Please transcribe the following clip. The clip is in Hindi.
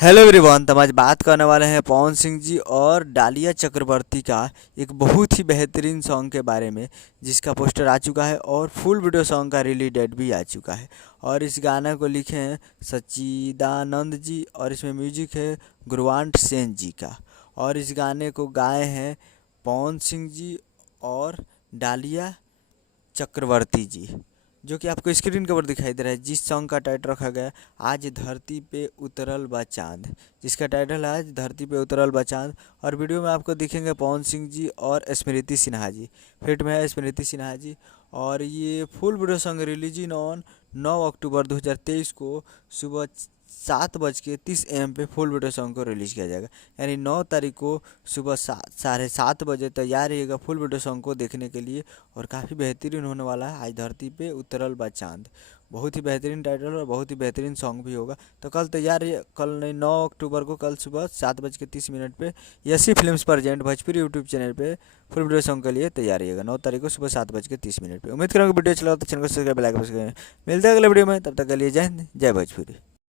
Hello everyone. तो हम आज बात करने वाले हैं पवन सिंह जी और डालिया चक्रवर्ती का एक बहुत ही बेहतरीन सॉन्ग के बारे में, जिसका पोस्टर आ चुका है और फुल वीडियो सॉन्ग का रिलीज डेट भी आ चुका है। और इस गाने को लिखे हैं सच्चिदानंद जी और इसमें म्यूजिक है गुरवांट सेन जी का। और इस गाने को गाए हैं पवन सिंह जी और डालिया चक्रवर्ती जी, जो कि आपको स्क्रीन के ऊपर दिखाई दे रहा है। जिस सॉन्ग का टाइटल रखा गया है आज धरती पे उतरल बा चाँद, जिसका टाइटल है आज धरती पे उतरल बा चाँद। और वीडियो में आपको दिखेंगे पवन सिंह जी और स्मृति सिन्हा जी, फिट में है स्मृति सिन्हा जी। और ये full video song releasing on 9 अक्टूबर 2023 को सुबह 7:30 AM पे फुल वीडियो सॉन्ग को रिलीज़ किया जाएगा। यानी 9 तारीख को सुबह 7:30 तैयार रहिएगा फुल वीडियो सॉन्ग को देखने के लिए। और काफ़ी बेहतरीन होने वाला है आज धरती पे उतरल बा चाँद। बहुत ही बेहतरीन टाइटल और बहुत ही बेहतरीन सॉन्ग भी होगा। तो कल तैयार रहिए, कल नहीं 9 अक्टूबर को कल सुबह 7:30 पे यसी films present Bhojpuri YouTube channel पे फुल वीडियो सॉन्ग के लिए तैयार रहिएगा 9 तारीख को सुबह 7:30 पे। उम्मीद करूँगा वीडियो चला तो चैनल को सब्सक्राइब लाइक करें। मिलते हैं अगले वीडियो में, तब तक के लिए जय हिंद जय भोजपुरी।